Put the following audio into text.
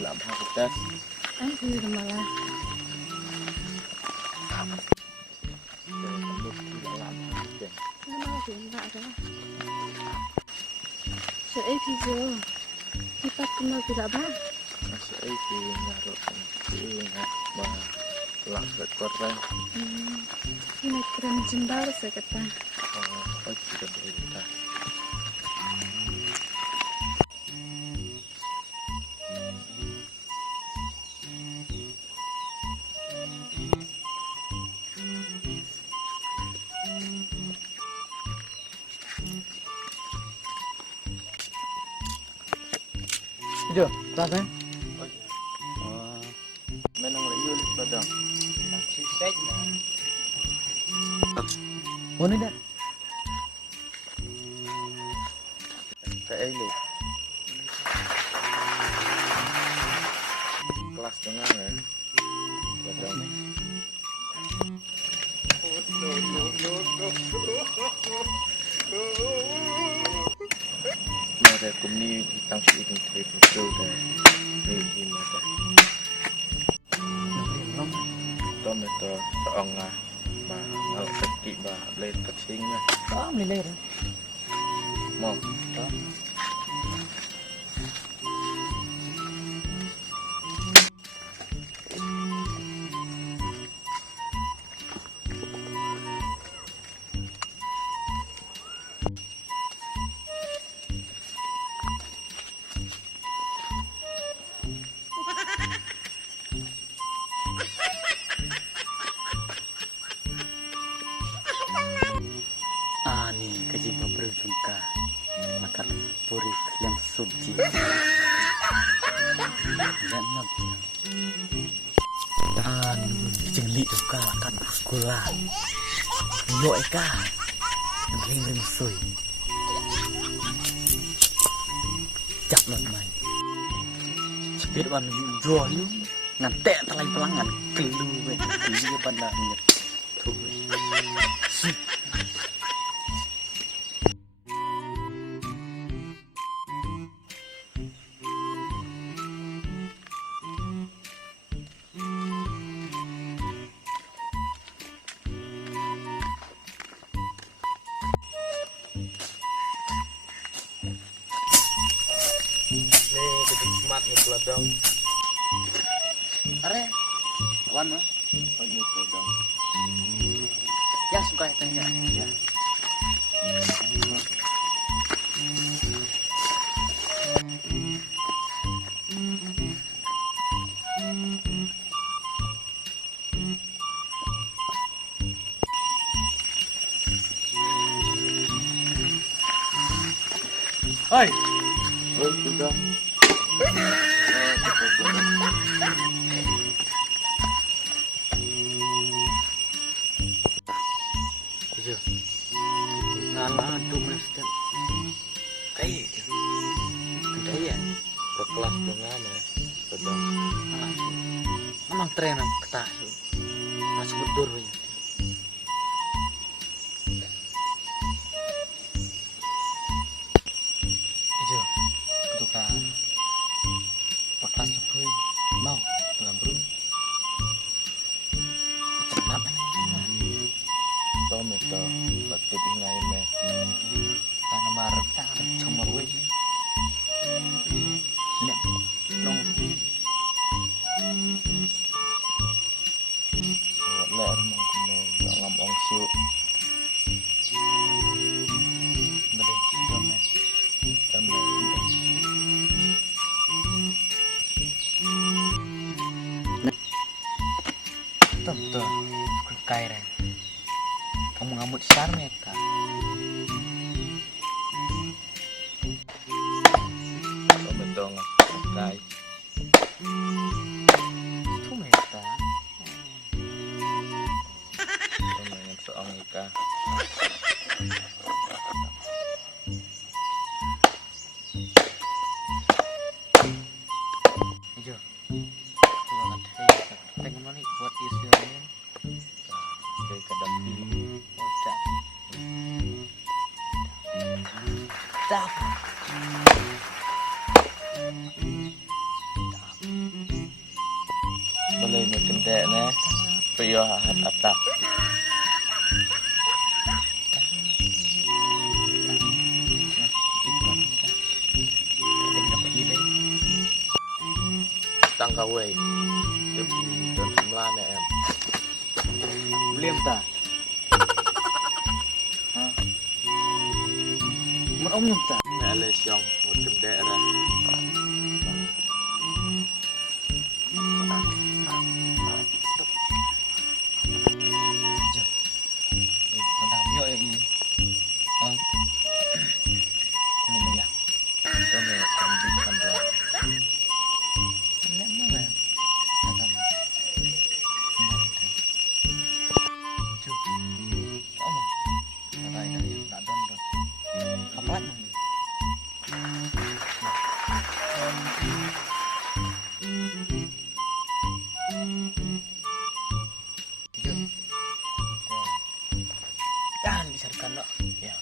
làm hai cái test Ay, hindi na mala. Ano ba yun? Baka ba? Sa video, ipat ko magpila ba? masih itu naruh ini mah langsung korban Ini keren jembar sa kata. oh sudah berita Itu, berapa? menang lagi padang Susah lah. Mana dah? kayak ini kelas tengah ya padang Mada kumni ditang si ikan teri betul dah ini mada tom itu seongah mà ngал kaki ba lên cất sinh nha Đó, mình lên rồi. mau Đó. Ani kajiba berjungka makan purik yang suci dan nanti dan jengli juga akan sekolah yo eka ring ring sui cap lot main speed ban jual yu ngante talai pelangan kelu kelu bandanya tuh nih jadi smart nih peladang are wan mah oh ini peladang ya suka tanya ya oi oh sudah Iya. Salah domestik. Kayak ya. ke kelas tengah nih peladang Memang tren ketak. Masih bedur ya. Iya. Itu kan. Pakas tuh mau dengan bro. Kenapa? tom itu batu bingai meh Karena marah cuma Tap. Boleh ni kendek ni. Piyo hat atap. Tăng cao quay. Tiếp đơn xâm lan nè em. Liêm ta. Một ông nhục ta. Nè lê xong một kendek ra. Nó làm nhựa gì? Nhìn được nhỉ? Itu ni pendidikan dia. Lihat mana? Datang. Cuy, kamu kata ini tak don don. Kapan lagi? Cuy, jangan disarkan dok. Ya.